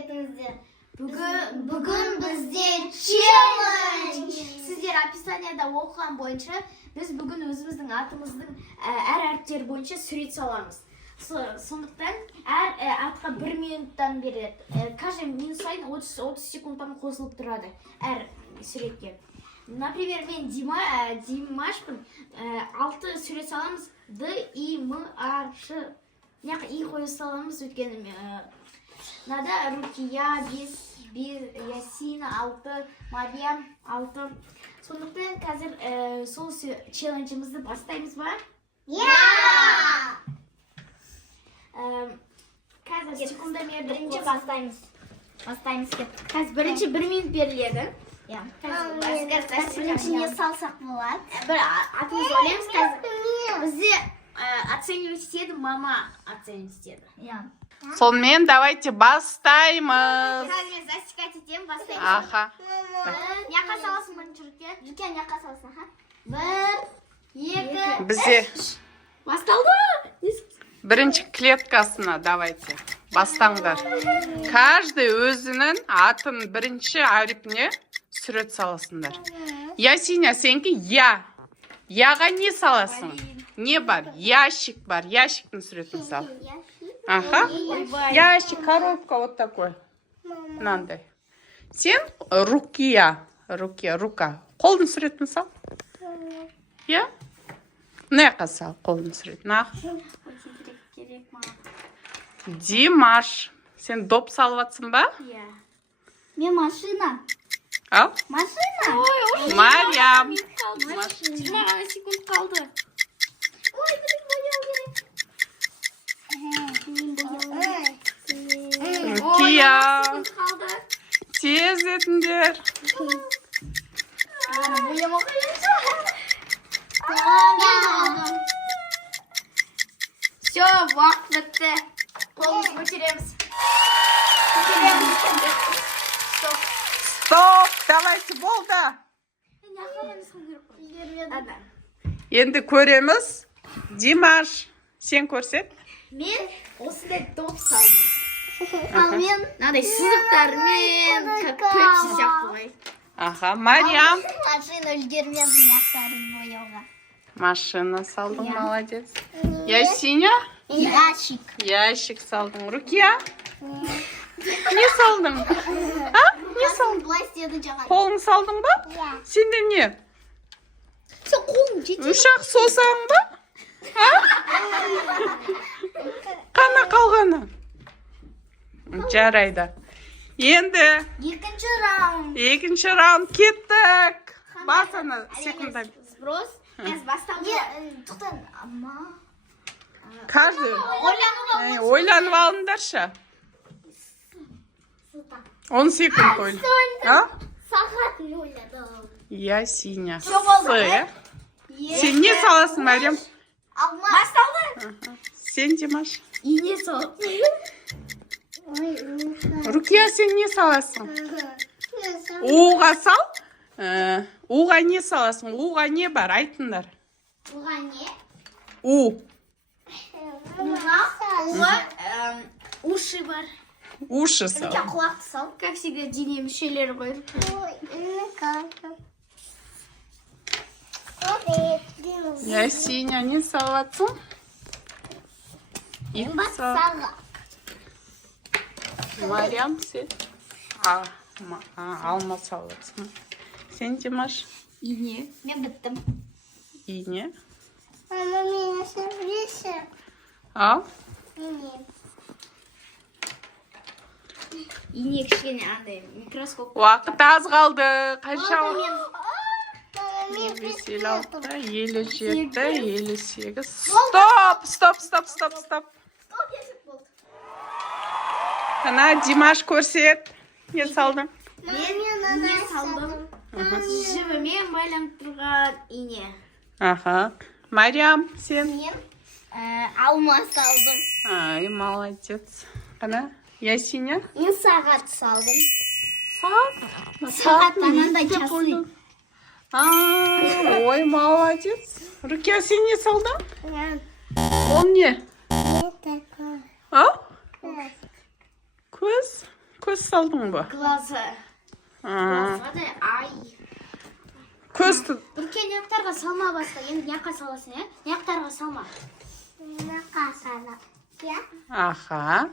кетіңіздер. Бүгін бізде челлендж. Сіздер описанияда оқыған бойынша біз бүгін өзіміздің атымыздың әр әріптері бойынша сурет саламыз. Сондықтан әр атқа 1 минуттан береді. Каждый минут сайын 30 секундтан қосылып тұрады әр суретке. Например, мен Димашпын. 6 сурет саламыз. Д, И, М, А, Ш. Яқ И қойып саламыз өткені. Нада Рукия 5, Ясина 6, Мариям 6. Сондықтан қазір сол челленджімізді бастаймыз ба? Қазір секундомер Бірінші бастаймыз. Қазір бірінші 1 минут беріледі. Бірінші не салсақ болады? Бір атымыз ойлаймыз қазір. Бізде оценивать етеді, мама оценивать етеді. Сонымен давайте бастаймыз. Қазір мен засекать етемін, бастаймыз. Аха. Яқа саласың бірінші Руке? Жүкен яққа салсын, ха? 1, 2, Бізде басталды. бірінші клеткасына давайте. Бастаңдар. Каждый өзінің атын бірінші әріпіне сурет саласыңдар. Ясиня, сенкі я. Яға не саласың? Не бар? Ящик бар. Ящиктің суретін сал. Аха. Ящик, коробка вот такой. Мынандай. Сен Рукия. Рука. Қолдың суретін сал. Я? Неқа сал қолдың суретін. Димаш. Сен доп салып атсың ба? Мен машина. Ал? Машина. Мариям. Димаға секунд қалды. Ой, бірін бояу керек. Рукия. Қалды. Тез етіңдер. Бояу керек. Все, уақыт бітті. Қолымызды көтереміз. Стоп, давайте, болды. Енді көреміз. Димаш, сен көрсет. Мен осындай доп салдым. Ал мен Мынандай сызықтармен, пепси сияқты ғой. Аха, Мариям. машина үлгермедім аяқтарын бояуға. Машина салдың, молодец. Ясиня? Ящик. Ящик салдың. Рукия? Не салдың? А? Не салдың? Былай істеді жаңа. Қолың салдың ба? Сенде не? Сен қолың жетеді. Ушақ сосаң ба? Қана қалғаны? Жарайды. Енді екінші раунд кеттік. Басаны секунда. Сброс. Қазір басталды. Тоқтан, ама. Каждый ойланып алыңдаршы. 10 секунд ойлан. Сағатын ойладым. Ясиня. С. Сен не саласың, Мариям? Алма. Басталды. Сен, Димаш. Ине сол. Рукия, сен не саласың? Уға сал. Уға не саласың? Уға не бар? Айтыңдар. Бұған не? У. Уши бар. Уши сал. Құлақты сал. Как всегда, дене мүшелері қойып. Ясиня, не салатсың? Екі сал. Саға. Мариям, сен? Алма салатсың. Сен, Димаш? Ине. Мен біттім. Ине. Мама, мен сәбіресі. Ал? Ине кішкене андай микроскоп. Уақыт аз қалды. Қанша уақыт? Мама, мен 56, 57, 58. Стоп. Ана, Димаш көрсет. Не салдың? Мен Ине салдым. Жібімен байланып тұрған ине. Аха. Мариям, сен? Мен алма салдым. Ай, молодец. Ана, Ясиня? Мен сағат салдым. Сағат анандай часы. Ой, молодец. Рукия, сен не салдың? Ол не? А? Көз? Көз салдың ба? Глаза. Глаза да ай. Көзді Үлкен яқтарға салма басқа. Енді яққа саласың, е? Яқтарға салма. Яққа салам. Я? аха.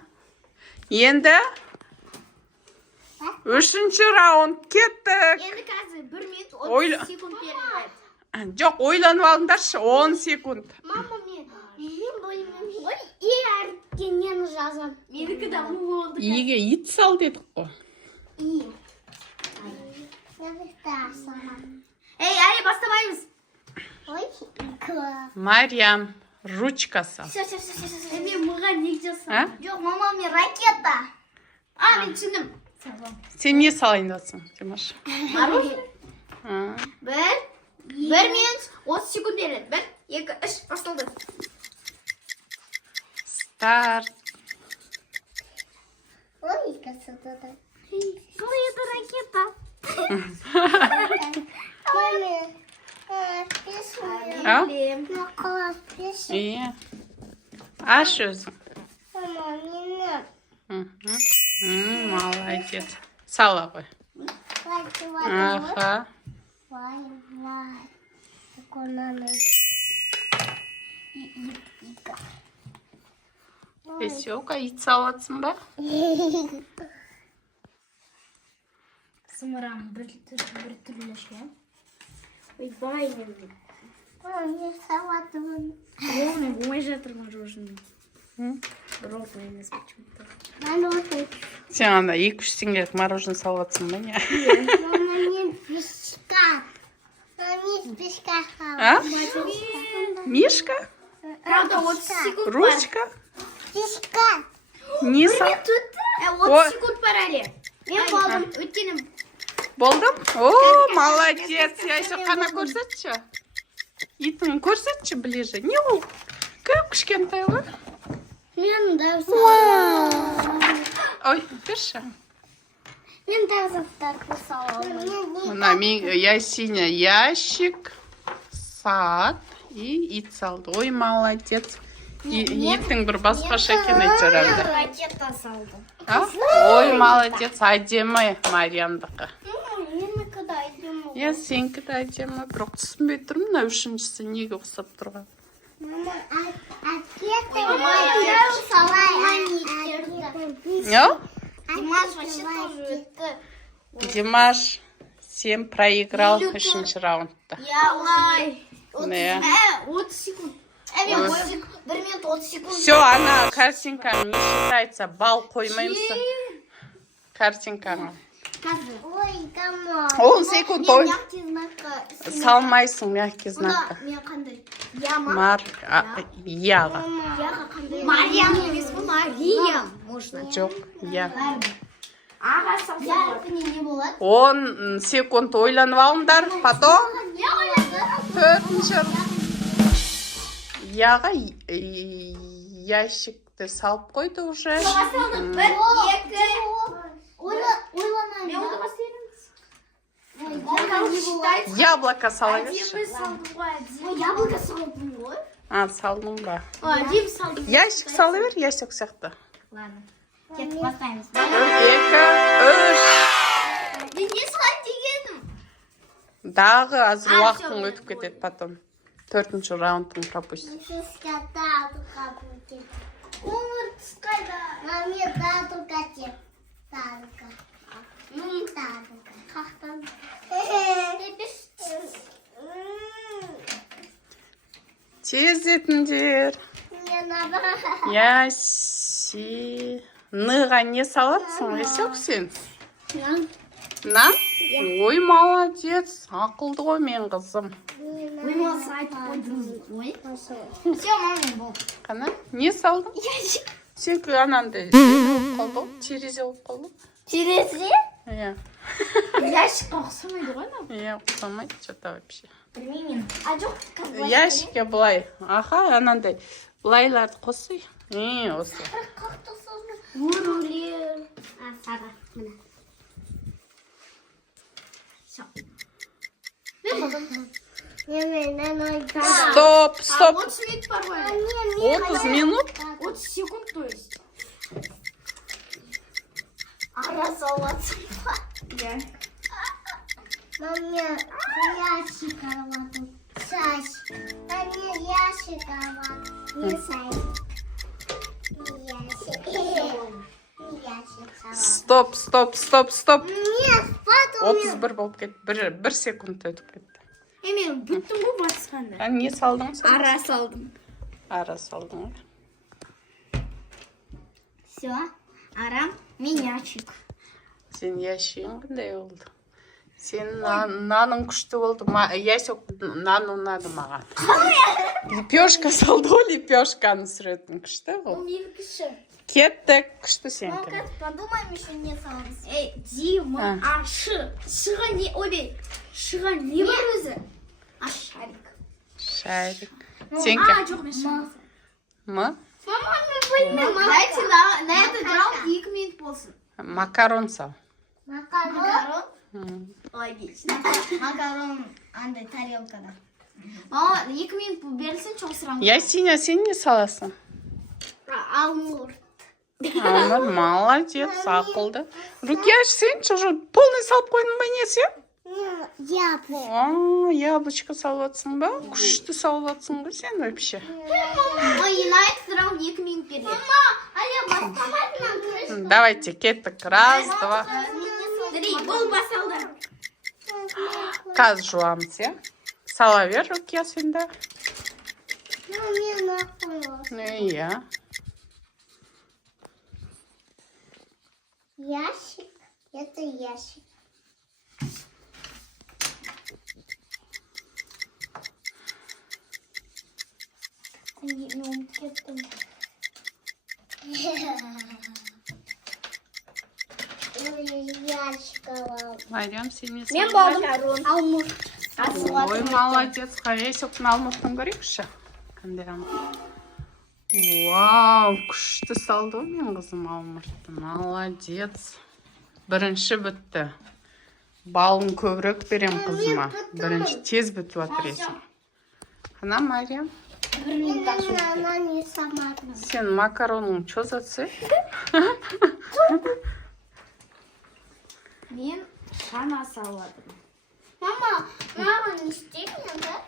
Енді үшінші раунд кеттік. Енді қазір 1 минут Ойла- 30 секунд беріледі. Жоқ, ойланып алыңдаршы, 10 секунд. Мама мен. Мен бөлмем. Ой, и әркеннен жазам. Менікі де у болды. Иге ит сал дедік қой. И. Я салам. Ей, әлі бастамаймыз. Ой, класс. Мариям, ручка сал. Все. Мен маған не жасам? Жоқ, мама, мен ракета. Мен түсіндім. Сен не салайын дейсің, Димаш? Мороженое. А, 1 минут 30 секунд беріледі. 1, 2, 3, басталды. Старт. Ой, красота. Қалай это ракета? Маме, песня. А? Ну, класс, песня. Иә. Аш өзің. Мама, мне Мгм. Молодец. Сала ғой. Аха. Вай. Такой мамы. Веселка, ит салатсың ба? Сымырам бір түрлі ше. Ойбай мен. Мне салатовый. Ровный болмай жатыр мороженое. М? Ровный емес почему-то. Мороженое. Сен анда 2-3 теңгелік мороженое салатсың ба, не? Мама, мне пешка. Мне пешка. А? Мишка? Правда, 30 секунд бар. Ручка? Пешка. Не сал? 30 секунд бар әлі. Мен болдым, өткенім. Болдым? О, молодец. Яйса, қана көрсетші. Итін көрсетші ближе. Не ол? Көп кішкентай ғой. Мен да салам. Ой, берші. Мен да так салам. Мына Ясиня ящик, саат и ит салды. Ой, молодец. Иттің бір басқаша екен жарады. Ракета салдым. Ой, молодец. Әдемі Мариямдікі. Мен куда идем? Я сенікі де әдемі. Бірақ түсінбей тұрмын, мына үшіншісі неге ұқсап тұрған. Мама, ракета салай. Не? Димаш вообще тоже это. Димаш, сен проиграл үшінші раундта. Ялай. Не. 30 секунд. Мен 1 минут 30 секунд. Все, ана картинка не считается, балл қоймаймыз. Картинканы. Ой, кому? 10 секунд ой. Мягкий знак. Салмайсың мягкий знакты. Мен қандай? Яға. Яға қандай? Мариям емес бұл, Мариям. Можно. Жоқ, я. Аға салса болады. Яркіне не болады? 10 секунд ойланып алыңдар. Потом Не ойлады? төртінші. Яға ящикті салып қойды уже. Басталды. 1, 2. Ойланайын. Мен оны бастаймыз. Ой, Яблоко сала берші. Әдемі салдым ғой, әдемі. Ой, яблоко салдым ғой. А, салдың ба? Әдемі салдым. Ящик сала бер, ящик сияқты. Ладно. Кетіп бастаймыз. 1, 2, 3. Мен не салайын дегенім? Дағы аз А, уақытың всё, өтіп кетеді потом. Төртінші раундтың пропустит. Татука будет. Умыртысқайда. Маме татука теп. Татука. Татука. Қақтан. Тездетіңдер. Мен аба. Яси. Ныға не салатсың? Весек сен? Нан? Ой, молодец. Ақылды ғой мен қызым. Ой, маған айтып қойдыңыз ғой. Все, маме бұл. Қана? Не салдың? Сен анандай болып қалды ғой, терезе болып қалды. Терезе? Иә. Ящикқа ұқсамайды ғой, мынау. Иә, ұқсамайды что-то вообще. Білмеймін. А жоқ, қазір. Ящикке былай. Аха, анандай. Былайларды қосый. Осы. Қақты соны. Өрулер. Саға. Мына. Все. Мен ойда. Стоп, стоп. 30 минут бар ғой. 30 минут? 30 секунд, то есть. ара салатсың ба? Иә. Мама, ящик алыватыр. Шаш. Мама, ящик алыватыр. Не сай. Ящик салат. Стоп. Нет, потом. 31 болып кетті. Бір секунд өтіп кетті. Мен бүттім ғой басқанда. Не салдың сен? Ара салдым. Ара салдың. Все. Арам, мен ящик. Сен ящигің қандай болды? Сен наның күшті болды. Ясек нан ұнады маған. Лепешка салды ғой, лепешканы сүретін күшті Ол ғой. менің кіші. Кеттік күшті сенкі. Подумаем еще не салат. Ей, Дима, шыға не, ойбей, шыға не бар өзі? Шарик. Шарик. Сенкі. Жоқ, мен шыға. Ма? Мама, не понимаю. Дайте на этот раунд 2 минут болсын. Макарон сал. Макарон. Логично. Макарон андай тарелкада. Мама, 2 минут берілсін, чоң сұрам. Ясиня, сен не саласың? Алмур. Амыр, молодец, ақылды. Рукияш, сен уже полный салып қойдың ба не сен? Яблоко. Яблочко салып жатсың ба? Күшті салып жатсың ба сен вообще? Ой, на этот раунд 2 минут береді. Мама, бастамайды нам күрес. Давайте, кеттік. Раз, два. 3, бұл басалды. Қазір жуамыз, иә? Сала бер, Рукия, сен де. Мен ақылы. Иә. Ящик. Это ящик. Ящик алам. Марьям, сен не Мен салып? болдым. Алмур. Ой, молодец. Ясектің алмұрттың көрейікші. Қандай алмұрт? Вау, күшті салды ғой мен қызым алмұртты. Молодец. Бірінші бітті. Балын көбірек берем қызыма. Бірінші тез бітіп жатыр есің. Қана, Марьям? Она не сама. Сен макаронның чо затсы? Мен шана саладым. Мама, мама не істеймін, да?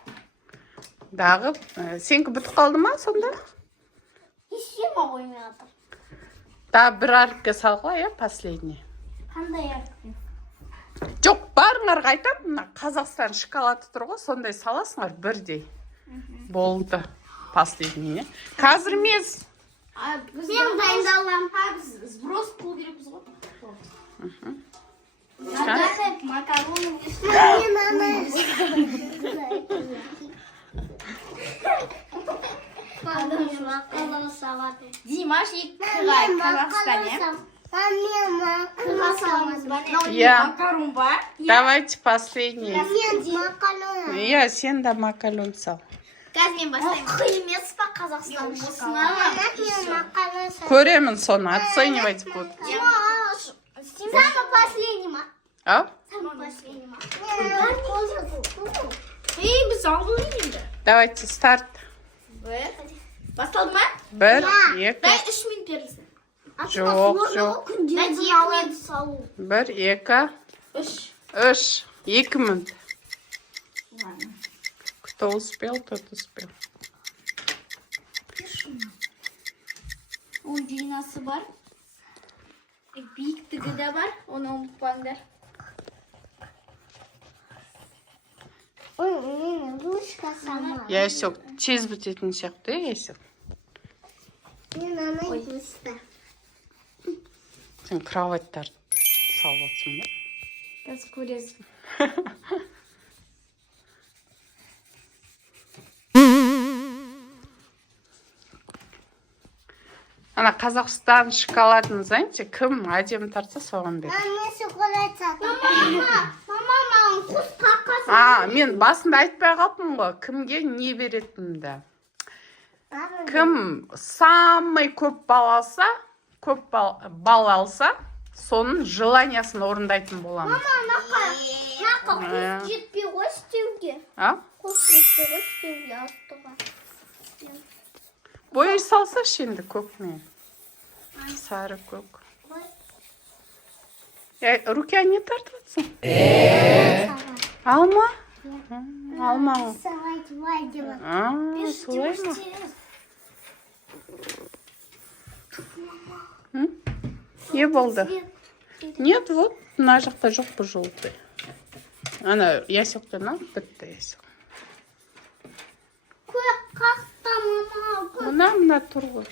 Дағы, сенкі бітіп қалды ма сонда? Естема ойнай атыр. Да, бір арыққа салға, иә, последний. Қандай әріппен? Жоқ, барыңарға айтам, мына Қазақстан шоколады тұр ғой, сондай саласыңар бірдей. Болды. Последний, қазір емес. Мен дайындалам. Біз сброс қол керекпіз ғой. Макароны мен ана макароны салаты. Димаш Қазақстан, иә? Мен макароны салаты. Я. Макарон бар. Давайте последний. Мен макароны. Я, сен да макалон сал. Қазір мен бастаймын. Оқы емес па Қазақстан шоколады? Мен макароны салаты. Көремін соны, оценивать буду. Самый последний ма? А? Самый последний ма? Ей, біз алдылы енді. Давайте старт. Басталды ма? Бір, екі, Дай 3 минут берілсін. жоқ. Күнде алады салу. Бір, екі, 3. үш, 2 минут. Кто успел, тот успел. Оның жинасы бар. Биіктігі де бар. Оны ұмытпаңдар. Ой, мен ручка сама. Ясек, тез бітетін сияқты, Ясек. Мен ана өсті. Сен кроваттарды салып жатсың ба? Қазір көресің. Ана Қазақстан шоколадын, знаете, кім әдемі тартса соған бер. Мен шоколад сатам. Мама, маған құс қаққасын. Мен басында айтпай қалыппын ғой, кімге не беретінімді. Кім самый көп бал алса, көп бал алса, соның желаниясын орындайтын боламын. Нақа құс жетпей ғой істеуге. Құс жетпей ғой істеуге астыға. Бойы салса енді көк мен. Сары көк. Руки не тартып атсың? Алма? Алмаң. Солай ма? Не болды? Нет, вот, мына жақта жоқ бұл желтый. Ана, ясектен ал, бітті ясек. Қақта, мама. Мына тұр ғой.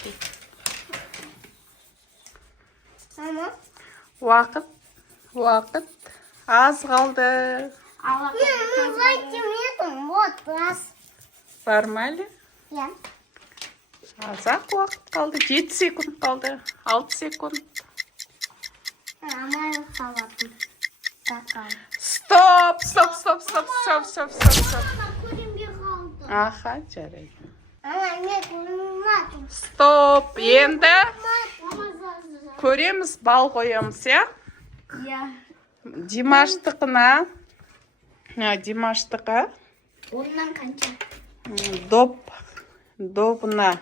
Мама. Уақыт. Аз қалды. Вот раз. Бар ма әлі? Я. Аз-ақ уақыт қалды. 7 секунд қалды. 6 секунд. Мама қалатын. Какао. Стоп. Көремге қалды. Аха, жарайды. Ана, не көрмедім. Стоп. Енді Мама көреміз, бал қоямыз, я? Иә. Димаштықына. Димаштыққа. Оннан қанша? Добына.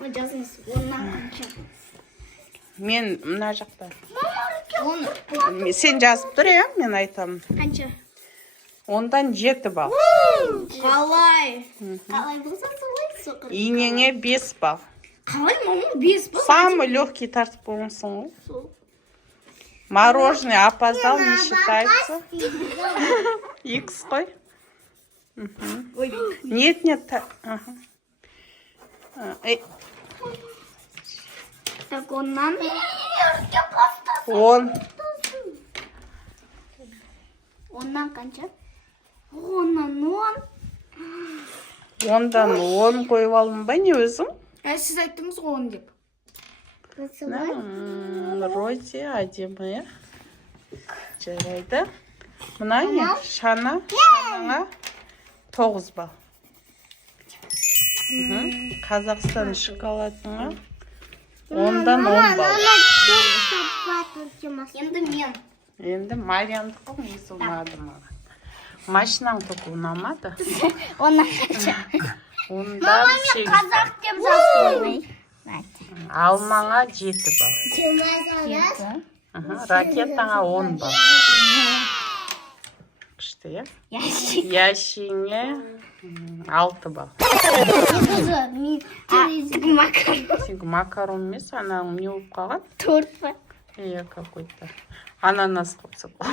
Жазыңыз, оннан қанша? Мен мына жақта. Он Сен жазып тұр, я? Мен айтамын. қанша? Ондан 7 бал. Қалай? Қалай болса солай соқыр. Инеңе 5 бал. Қалай мама 5 ба? Самый легкий тартып болмысың ғой. Сол. Мороженое опоздал, не считается. Икс қой. Ой. Нет. Так, оннан? 10. Оннан қанша? Оннан 10. Ондан 10 қойып алдың ба не өзің? Сіз айттыңыз ғой 10 деп. Рози әдемі. Жарайды. Мына не? Шанаға 9 бал. Қазақстан шоколадыңа ондан 10 бал. Енді мен. Енді Марияндыққа несі ұнады маған. Машинаң тоқы ұнамады. Оннан қанша? Ондан 8 бал. Қазақ деп жазып. Алмаңа 7 бал. Ракетаңа 10 бал. Күшті, я? Яшіңе 6 бал. Сенгі макарон емес, анаң не болып қалған? Торт па? Какой-то. Ананас қопсы бұл.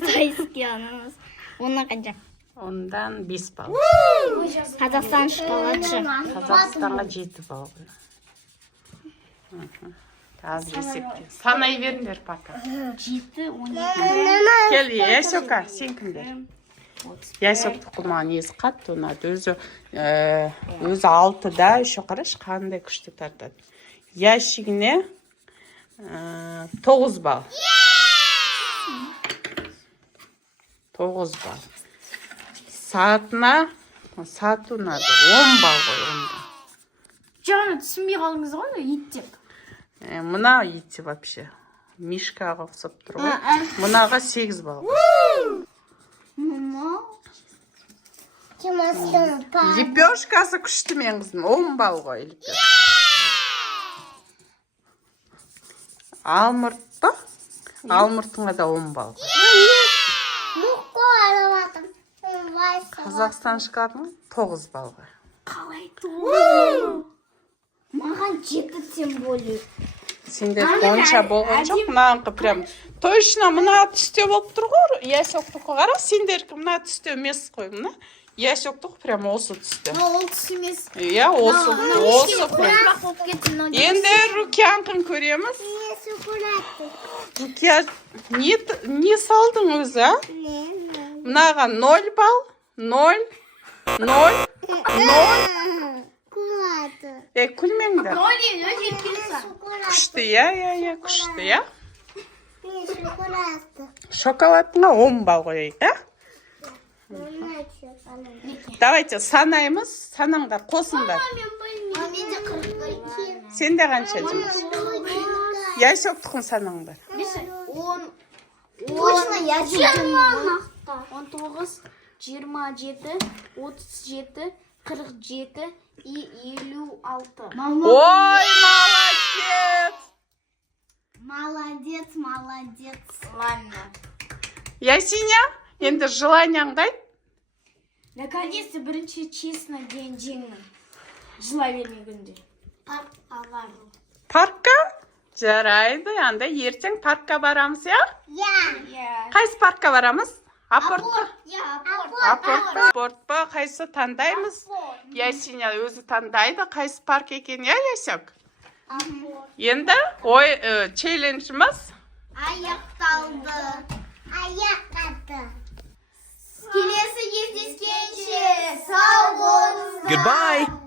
Тайский ананас. Оннан қанша? Ондан 5 бал. Қазақстан шоколадшы. Қазақстанға 7 бал. Қазір есепте. Санай беріңдер пока. 7, 12. Кел, Ясёка, сен кімдер? Ясёкті құлмаған есі қатты ұнады. Өзі 6-да, үші қараш, қандай күшті тартады. Яшігіне 9 бал. 9 бал. Саты ұнады. 10 бал ғой, 10 бал. Жаңа түсінбей қалыңыз ғой, ит деп. Мына ит вообще. Мишкаға ұқсап тұр ғой. Мұнаға 8 бал. Мама. Лепешкасы күшті мен қызым. 10 бал ғой. Алмұртты. Алмұртыңа да 10 бал. Қазақстан шоколадың 9 бал. Қалай 9? Маған 7 тем более. Сендер онша болған жоқ. Мынаңқы прям точно мына түсте болып тұр ғой. Ясёктікі қара. Сендеркі мына түсте емес қой. Мына Ясёктікі прям осы түсте. Ол түс емес. Иә, осы прям. Енді Рукянқын көреміз. Рукя, не салдың өзі, а? Мұнаға 0 бал. 0. Күлмеңдер. Күшті, я, күшті, я. Шоколадыңа 10 бал қойайық, а? Давайте санаймыз, санаңдар, қосыңдар. Сен де қанша деміз? Ясёктіқін санаңдар. 10, я 19, 27, 37, 47 и 56. Ой, молодец! Молодец, молодец. Ладно. Ясиня, енді желанияңды айт. Наконец-то бірінші честно день жеңнің. Жылай бермей күнде. Паркқа бару. Паркқа? Жарайды, анда ертең паркқа барамыз, я? Я. Қайсы паркқа барамыз? Апортқа? Я, Апортқа? Спорт па? Қайсы таңдаймыз? Ясиня өзі таңдайды, қайсы парк екен, я, Ясек? Енді челленджіміз Аяқталды. Аяқталды. Келесі кездескенше сау болыңыздар. Goodbye.